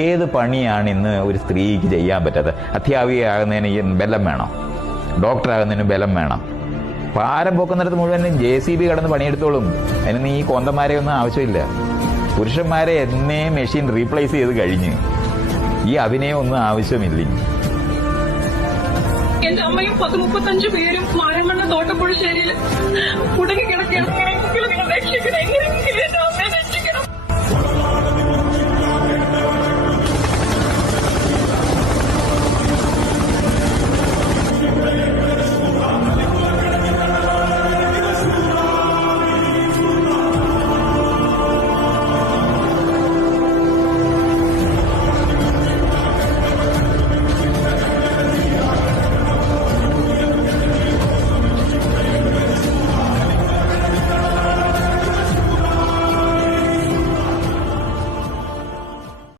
ഏത് പണിയാണ് ഇന്ന് ഒരു സ്ത്രീക്ക് ചെയ്യാൻ പറ്റാത്തത്? അധ്യാപികയാകുന്നതിന് ബലം വേണം? ഡോക്ടറാകുന്നതിന് ബലം വേണം? പാരം പൊക്കുന്നിടത്ത് മുഴുവൻ ജെ സി ബി കടന്ന് പണിയെടുത്തോളും. അതിന് ഈ കൊന്തന്മാരെ ഒന്നും ആവശ്യമില്ല. പുരുഷന്മാരെ എന്നേ മെഷീൻ റീപ്ലേസ് ചെയ്ത് കഴിഞ്ഞ് ഈ അഭിനയം ഒന്നും ആവശ്യമില്ല. എന്റെ അമ്മയും പത്ത് മുപ്പത്തഞ്ച് പേരും മാരമണ്ണ തോട്ടപ്പുഴശ്ശേരിയിൽ കുടുങ്ങി കിടക്കുകയാണ്.